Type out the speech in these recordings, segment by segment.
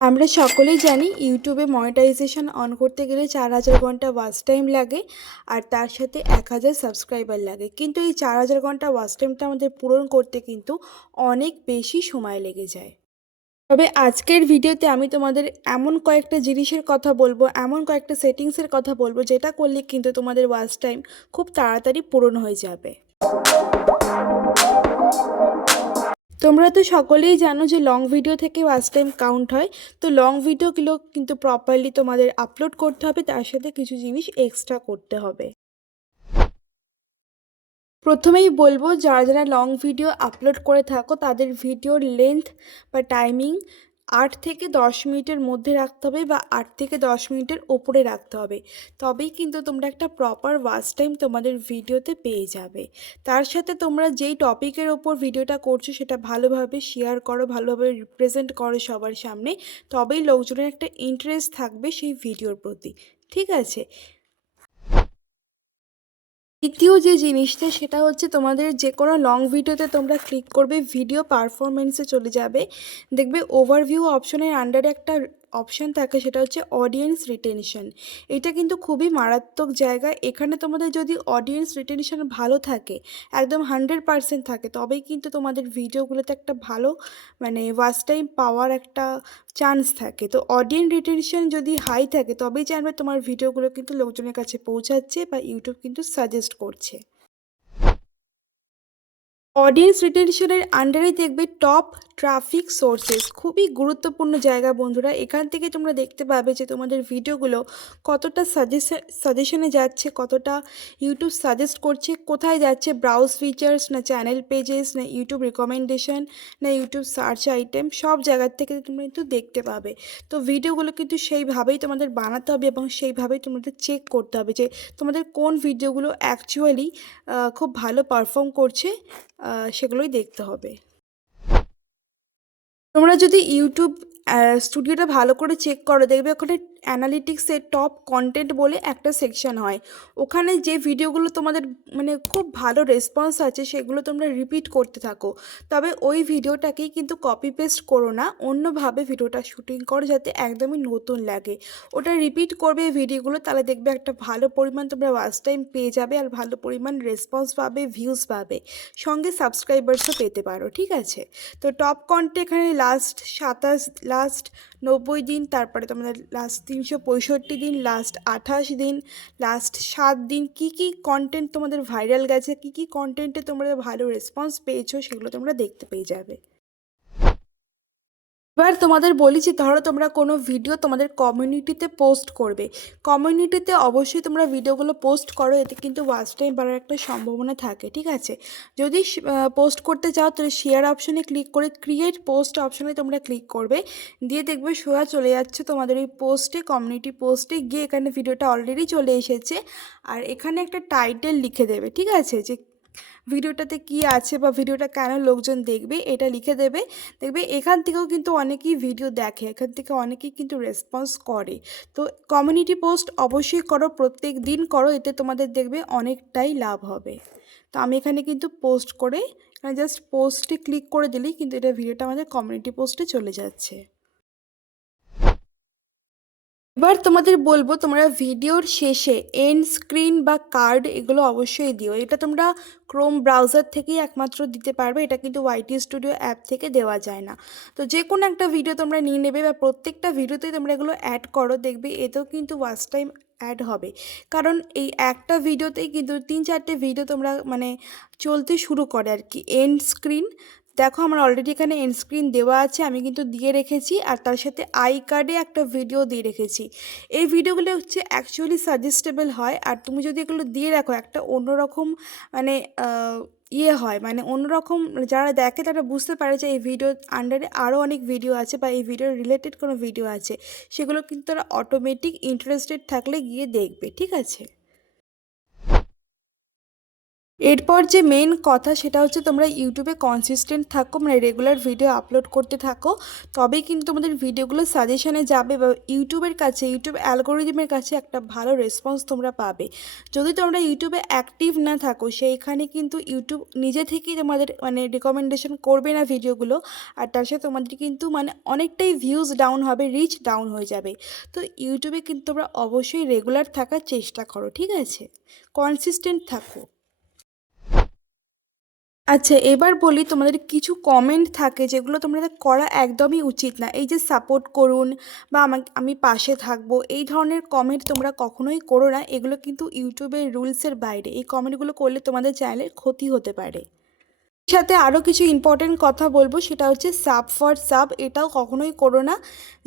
আমরা সকলেই জানি ইউটিউবে মনিটাইজেশন অন করতে গেলে ৪,০০০ ঘন্টা ওয়াচ টাইম লাগে আর তার সাথে ১,০০০ সাবস্ক্রাইবার লাগে। কিন্তু এই ৪,০০০ ঘন্টা ওয়াচ টাইমটা আমাদের পূরণ করতে কিন্তু অনেক বেশি সময় লেগে যায়। তবে আজকের ভিডিওতে আমি তোমাদের এমন কয়েকটা জিনিসের কথা বলবো, এমন কয়েকটা সেটিংসের কথা বলবো যেটা করলে কিন্তু তোমাদের ওয়াচ টাইম খুব তাড়াতাড়ি পূরণ হয়ে যাবে। তোমরা তো সকলেই জানো যে লং ভিডিও থেকে ওয়াচ টাইম কাউন্ট হয়। তো লং ভিডিওগুলো কিন্তু প্রপারলি তোমাদের আপলোড করতে হবে, তার সাথে কিছু জিনিস এক্সট্রা করতে হবে। প্রথমেই বলবো, যারা যারা লং ভিডিও আপলোড করে থাকো তাদের ভিডিওর লেন্থ বা টাইমিং ৮ থেকে ১০ মিনিটের মধ্যে রাখতে হবে বা ৮ থেকে ১০ মিনিটের ওপরে রাখতে হবে। তবেই কিন্তু তোমরা একটা প্রপার ওয়াচ টাইম তোমাদের ভিডিওতে পেয়ে যাবে। তার সাথে তোমরা যেই টপিকের ওপর ভিডিওটা করছো সেটা ভালোভাবে শেয়ার করো, ভালোভাবে রিপ্রেজেন্ট করো সবার সামনে, তবেই লোকজনের একটা ইন্টারেস্ট থাকবে সেই ভিডিওর প্রতি। ঠিক আছে? দ্বিতীয় যে জিনিসটা সেটা হচ্ছে, তোমাদের যে কোনো লং ভিডিওতে তোমরা ক্লিক করবে, ভিডিও পারফরমেন্সে চলে যাবে, দেখবে ওভারভিউ অপশনের আন্ডারে একটা অপশন থাকে, সেটা হচ্ছে অডিয়েন্স রিটেনশন। এটা কিন্তু খুবই মারাত্মক জায়গা। এখানে তোমাদের যদি অডিয়েন্স রিটেনশন ভালো থাকে, একদম 100% থাকে, তবেই কিন্তু তোমাদের ভিডিওগুলোতে একটা ভালো ওয়াচ টাইম পাওয়ার একটা চান্স থাকে। তো অডিয়েন্স রিটেনশন যদি হাই থাকে তবেই জানবে তোমার ভিডিওগুলো কিন্তু লোকজনের কাছে পৌঁছাচ্ছে বা ইউটিউব কিন্তু সাজেস্ট করছে। অডিয়েন্স রিটেনশনের আন্ডারে দেখবে টপ ট্রাফিক সোর্সেস, খুবই গুরুত্বপূর্ণ জায়গা বন্ধুরা। এখান থেকে তোমরা দেখতে পাবে যে তোমাদের ভিডিওগুলো কতটা সাজেশনে যাচ্ছে, কতটা ইউটিউব সাজেস্ট করছে, কোথায় যাচ্ছে, ব্রাউজ ফিচার্স না চ্যানেল পেজেস না ইউটিউব রিকমেন্ডেশন না ইউটিউব সার্চ আইটেম, সব জায়গার থেকে তোমরা কিন্তু দেখতে পাবে। তো ভিডিওগুলো কিন্তু সেইভাবেই তোমাদের বানাতে হবে এবং সেইভাবেই তোমাদের চেক করতে হবে যে তোমাদের কোন ভিডিওগুলো অ্যাকচুয়ালি খুব ভালো পারফর্ম করছে, সেগুলোই দেখতে হবে। তোমরা যদি ইউটিউব স্টুডিওটা ভালো করে চেক করো, দেখবে ওখানে অ্যানালিটিক্সের টপ কন্টেন্ট বলে একটা সেকশন হয়। ওখানে যে ভিডিওগুলো তোমাদের খুব ভালো রেসপন্স আছে সেগুলো তোমরা রিপিট করতে থাকো। তবে ওই ভিডিওটাকেই কিন্তু কপি পেস্ট করো না, অন্যভাবে ভিডিওটা শুটিং করো যাতে একদমই নতুন লাগে। ওটা রিপিট করবে ভিডিওগুলো, তাহলে দেখবে একটা ভালো পরিমাণ তোমরা ওয়াচ টাইম পেয়ে যাবে আর ভালো পরিমাণ রেসপন্স পাবে, ভিউজ পাবে, সঙ্গে সাবস্ক্রাইবার্সও পেতে পারো। ঠিক আছে? তো টপ কন্টেন্ট এখানে লাস্ট 90 দিন, তারপরে তোমাদের লাস্ট 365 দিন, লাস্ট 28 দিন, লাস্ট 7 দিন, কী কী কন্টেন্ট তোমাদের ভাইরাল গেছে, কী কী কন্টেন্টে তোমরা ভালো রেসপন্স পেয়েছো, সেগুলো তোমরা দেখতে পেয়ে যাবে। এবার তোমাদের বলি যে ধরো তোমরা কোনো ভিডিও তোমাদের কমিউনিটিতে পোস্ট করবে। কমিউনিটিতে অবশ্যই তোমরা ভিডিওগুলো পোস্ট করো, এতে কিন্তু ওয়াচ টাইম বাড়ার একটা সম্ভাবনা থাকে। ঠিক আছে? যদি পোস্ট করতে চাও তাহলে শেয়ার অপশনে ক্লিক করে ক্রিয়েট পোস্ট অপশনে তোমরা ক্লিক করবে, দিয়ে দেখবে সোজা চলে যাচ্ছে তোমাদের এই পোস্টে, কমিউনিটি পোস্টে গিয়ে এখানে ভিডিওটা অলরেডি চলে এসেছে। আর এখানে একটা টাইটেল লিখে দেবে। ঠিক আছে? যে ভিডিওটাতে কি আছে বা ভিডিওটা কেন লোকজন দেখবে এটা লিখে দেবে। দেখবে এখান থেকেও কিন্তু অনেকেই ভিডিও দেখে, এখান থেকে অনেকেই কিন্তু রেসপন্স করে। তো কমিউনিটি পোস্ট অবশ্যই করো, প্রত্যেক দিন করো, এতে তোমাদের দেখবে অনেকটাই লাভ হবে। তো আমি এখানে কিন্তু পোস্ট করে, এখানে জাস্ট পোস্টে ক্লিক করে দিলেই কিন্তু এটা ভিডিওটা আমাদের কমিউনিটি পোস্টে চলে যাচ্ছে। এবার তোমাদের বলবো, তোমরা ভিডিওর শেষে এন্ড স্ক্রিন বা কার্ড এগুলো অবশ্যই দিও। এটা তোমরা ক্রোম ব্রাউজার থেকেই একমাত্র দিতে পারবে, এটা কিন্তু ওয়াইটি স্টুডিও অ্যাপ থেকে দেওয়া যায় না। তো যে কোনো একটা ভিডিও তোমরা নিয়ে নেবে বা প্রত্যেকটা ভিডিওতেই তোমরা এগুলো অ্যাড করো, দেখবে এতেও কিন্তু ওয়াচ টাইম অ্যাড হবে। কারণ এই একটা ভিডিওতেই কিন্তু 3-4টে ভিডিও তোমরা চলতে শুরু করে আর কি। এন্ড স্ক্রিন দেখো আমার অলরেডি এখানে এন্ড স্ক্রিন দেওয়া আছে, আমি কিন্তু দিয়ে রেখেছি, আর তার সাথে আই কার্ডে একটা ভিডিও দিয়ে রেখেছি। এই ভিডিওগুলো হচ্ছে অ্যাকচুয়ালি সাজেস্টেবল হয়, আর তুমি যদি এগুলো দিয়ে রাখো একটা অন্যরকম মানে হয়, অন্যরকম, যারা দেখে তারা বুঝতে পারে যে এই ভিডিওর আন্ডারে আরও অনেক ভিডিও আছে বা এই ভিডিওর রিলেটেড কোনো ভিডিও আছে, সেগুলো কিন্তু তারা অটোমেটিক ইন্টারেস্টেড থাকলে গিয়ে দেখবে। ঠিক আছে? এরপর যে মেন কথা সেটা হচ্ছে তোমরা ইউটিউবে কনসিস্টেন্ট থাকো, মানে রেগুলার ভিডিও আপলোড করতে থাকো, তবেই কিন্তু তোমাদের ভিডিওগুলো সাজেশনে যাবে বা ইউটিউবের কাছে, ইউটিউব অ্যালগোরিদমের কাছে একটা ভালো রেসপন্স তোমরা পাবে। যদি তোমরা ইউটিউবে অ্যাক্টিভ না থাকো সেইখানে কিন্তু ইউটিউব নিজে থেকেই তোমাদের মানে রিকমেন্ডেশন করবে না ভিডিওগুলো, আর তার সাথে তোমাদের কিন্তু মানে অনেকটাই ভিউজ ডাউন হবে, রিচ ডাউন হয়ে যাবে। তো ইউটিউবে কিন্তু তোমরা অবশ্যই রেগুলার থাকার চেষ্টা করো, ঠিক আছে? কনসিস্টেন্ট থাকো। আচ্ছা, এবার বলি তোমাদের কিছু কমেন্ট থাকে যেগুলো তোমাদের করা একদমই উচিত না। এই যে সাপোর্ট করুন বা আমি পাশে থাকবো, এই ধরনের কমেন্ট তোমরা কখনোই করো না। এগুলো কিন্তু ইউটিউবের রুলসের বাইরে। এই কমেন্টগুলো করলে তোমাদের চ্যানেলের ক্ষতি হতে পারে। সাথে আরও কিছু ইম্পর্টেন্ট কথা বলবো, সেটা হচ্ছে সাব ফর সাব। এটাও কখনোই করো না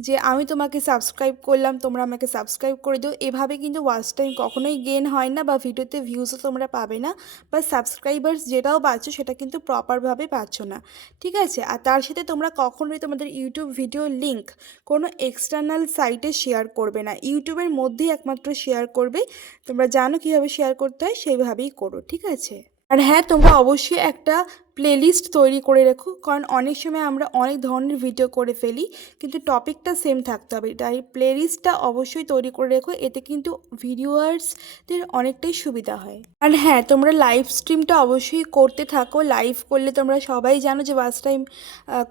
যে আমি তোমাকে সাবস্ক্রাইব করলাম, তোমরা আমাকে সাবস্ক্রাইব করে দিও। এভাবে কিন্তু ওয়াচ টাইম কখনোই গেন হয় না বা ভিডিওতে ভিউজও তোমরা পাবে না, বা সাবস্ক্রাইবার্স যেটাও পাচ্ছ সেটা কিন্তু প্রপারভাবে পাচ্ছ না, ঠিক আছে? আর তার সাথে তোমরা কখনোই তোমাদের ইউটিউব ভিডিও লিঙ্ক কোনো এক্সটার্নাল সাইটে শেয়ার করবে না, ইউটিউবের মধ্যেই একমাত্র শেয়ার করবে। তোমরা জানো কীভাবে শেয়ার করতে হয়, সেইভাবেই করো, ঠিক আছে? আর হ্যাঁ, তোমরা অবশ্যই একটা প্লেলিস্ট তৈরি করে রেখো, কারণ অনেক সময় আমরা অনেক ধরনের ভিডিও করে ফেলি কিন্তু টপিকটা সেম থাকতে হবে। তাই প্লেলিস্টটা অবশ্যই তৈরি করে রেখো, এতে কিন্তু ভিডিওয়ার্সদের অনেকটাই সুবিধা হয়। আর হ্যাঁ, তোমরা লাইভ স্ট্রিমটা অবশ্যই করতে থাকো। লাইভ করলে তোমরা সবাই জানো যে ওয়াচ টাইম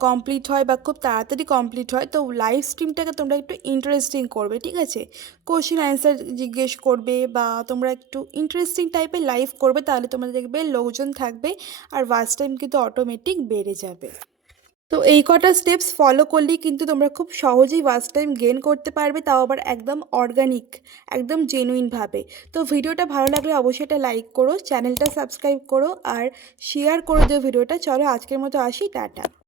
কমপ্লিট হয় বা খুব তাড়াতাড়ি কমপ্লিট হয়। তো লাইভ স্ট্রিমটাকে তোমরা একটু ইন্টারেস্টিং করবে, ঠিক আছে? কোশ্চেন অ্যান্সার জিজ্ঞেস করবে বা তোমরা একটু ইন্টারেস্টিং টাইপের লাইভ করবে, তাহলে তোমরা দেখবে লোকজন থাকবে আর ওয়াচ টাইম কিন্তু অটোমেটিক বেড়ে যাবে। তো এই কটা স্টেপস ফলো করলেই কিন্তু তোমরা খুব সহজেই ওয়াচ টাইম গেন করতে পারবে, তাও আবার একদম অর্গানিক, একদম জেনুইনভাবে। তো ভিডিওটা ভালো লাগলে অবশ্যই এটা লাইক করো, চ্যানেলটা সাবস্ক্রাইব করো আর শেয়ার করে দিও ভিডিওটা। চলো আজকের মতো আসি, টাটা।